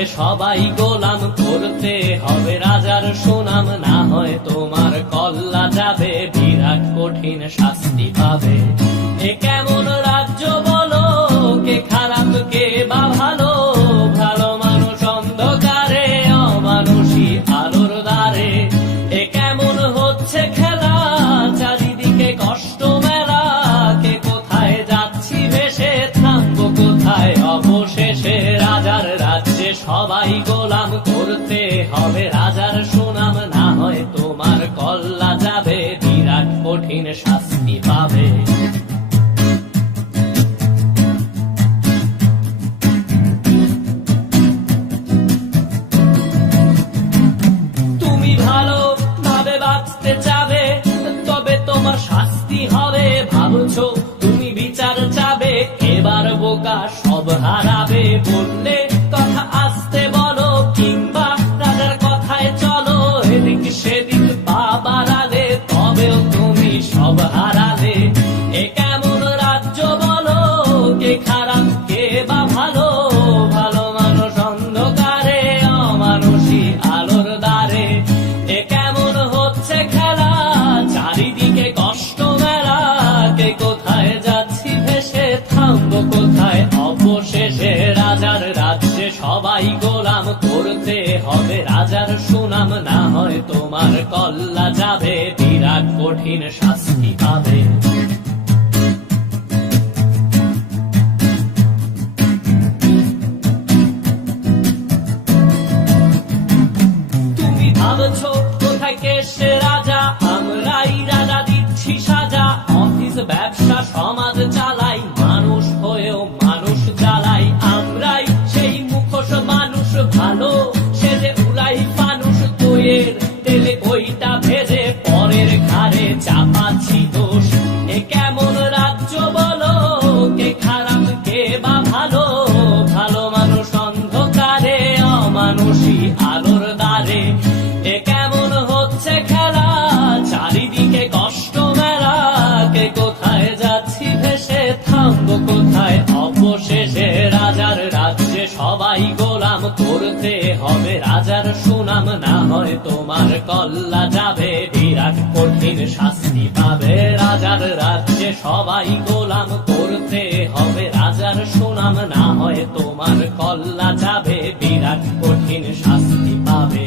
রাজ্যে সবাই গোলাম, করতে হবে রাজার সুনাম, না হয় তোমার কল্লা যাবে, বিরাট কঠিন শাস্তি পাবে। এ কেমন রাজ্য বলো, কে খারাপ কে বা ভালো, ভালো মানুষ অন্ধকারে, অমানুষী আলোর দ্বারে। এ কেমন হচ্ছে খেলা, চারিদিকে কষ্ট মেলা, কে কোথায় যাচ্ছি ভেসে, থামবো কোথায় অবশেষে। রাজার রাজ্যে সবাই গোলাম, করতে হবে রাজার সুনাম, না হয় তোমার কল্লা যাবে, বিরাট কঠিন শাস্তি পাবে। তুমি ভালো ভাবে বাঁচতে চাবে, তবে তোমার শাস্তি হবে। ভাবছো তুমি বিচার চাবে, এবার বোকা সব হারাবে। বললে কথা আসতে বলো, কিংবা রাজার কথায় চলো, এদিক সেদিক পা বাড়ালে, তবেও তুমি সব হারালে। এ কেমন রাজ্য বলো, কে খারাপ কে বা ভালো, ভালো মানুষ অন্ধকারে, অমানুষী আলোর দ্বারে। এ কেমন হচ্ছে খেলা, চারিদিকে কষ্ট মেলা, কে কোথায় যাচ্ছি ভেসে, থামবো কোথায় অবশেষে। রাজার রাজ্যে সবাই গোলাম, করতে হবে রাজার সুনাম, না হয় তোমার কল্লা যাবে, বিরাট কঠিন শাস্তি পাবে। তুমি ভাবছো কোথায় কে সে রাজা, আমরাই রাজা দিচ্ছি সাজা। অফিস ব্যবসা সমাজ চালাই, মানুষ হয়েও মানুষ জ্বালাই। আমরাই সেই মুখোশ মানুষ ভালো, সে যে উড়াই মানুষ দইয়ের তেলে, ওইটা ভেজে পরের ঘাড়ে চাপাচ্ছি দোষ। এ কেমন রাজ্য বলো, কে খারাপ কে বা ভালো, ভালো মানুষ অন্ধকারে, অমানুষী আলোর দ্বারে। এ কেমন হচ্ছে খেলা, চারিদিকে কষ্ট মেলা, কে কোথায় যাচ্ছি ভেসে, থামবো কোথায় অবশেষে। রাজার রাজ্যে সবাই গোলাম, করতে হবে রাজার সুনাম, না হয় তোমার কল্লা যাবে, বিরাট কঠিন শাস্তি পাবে। রাজার রাজ্যে সবাই গোলাম, করতে হবে রাজার সুনাম, না হয় তোমার কল্লা যাবে, বিরাট কঠিন শাস্তি পাবে।